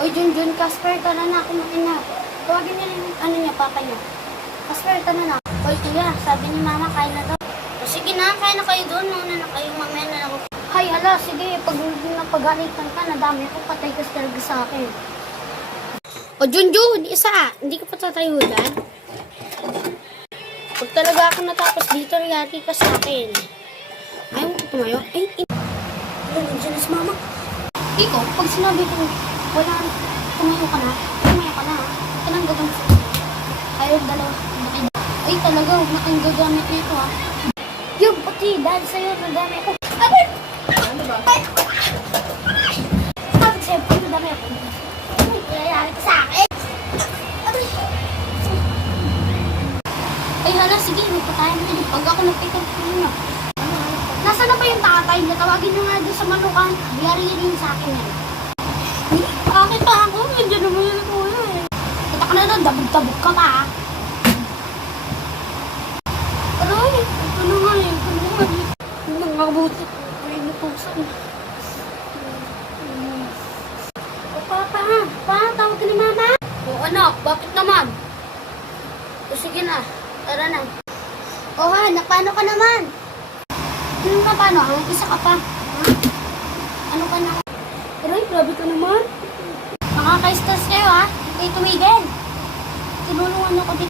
Oy, Junjun, Casper, tara na, kumain na. Tawagin niya yung ano niya, papa niya. Casper, tara na. Oy, kuya, sabi ni mama, kain na daw. O, sige na, kain na kayo doon. Mauna na kayo, mamaya na lang ako. Hay, hala, sige, pag napagalitan ka, nadami ako, patay ka talaga sa akin. O, Junjun, isa, hindi ka pa tatayo dyan? Pag talaga ako natapos dito, yari ka sa akin. Ayaw ko tumayo. Ay, nandiyan na si mama. Iko, pag sinabi ko, wala, tumayo ka na, ito nang gagamit sa iyo. Kayo dalawa, ay talaga, huwag na kayong gagamit nito ha. Yung pati, dahil sa'yo, nagamit ko. Abay! Ano ba? Ay! Sabi sa'yo, nagamit ko. Ay, kayayari ka sa akin. Abay! Ay, hala, sige, magpatayan na yun. Pag ako nagpitan ko nyo. Nasaan na ba yung tatay niya? Tawagin nyo nga doon sa manukan. Biyari yun sa akin yan. Bakit pa ako? Nandiyan naman yung kuya eh. Kita ka na doon, dabog-dabog ka pa ha. Aray, ito na nga eh. Ito na nga eh. Ito na nga buti. Ay, napusan. O papa ha. Pa, tawag ka ni mama. O anak, bakit naman? O sige na, tara na. O ha, paano ka naman? Ano ka paano ha? Isa ka pa. Ha? Ano ka na? Aray, grabe ka naman. Nakaka-stress kayo ha. Kayo tumigil. Tinulungan ako dito.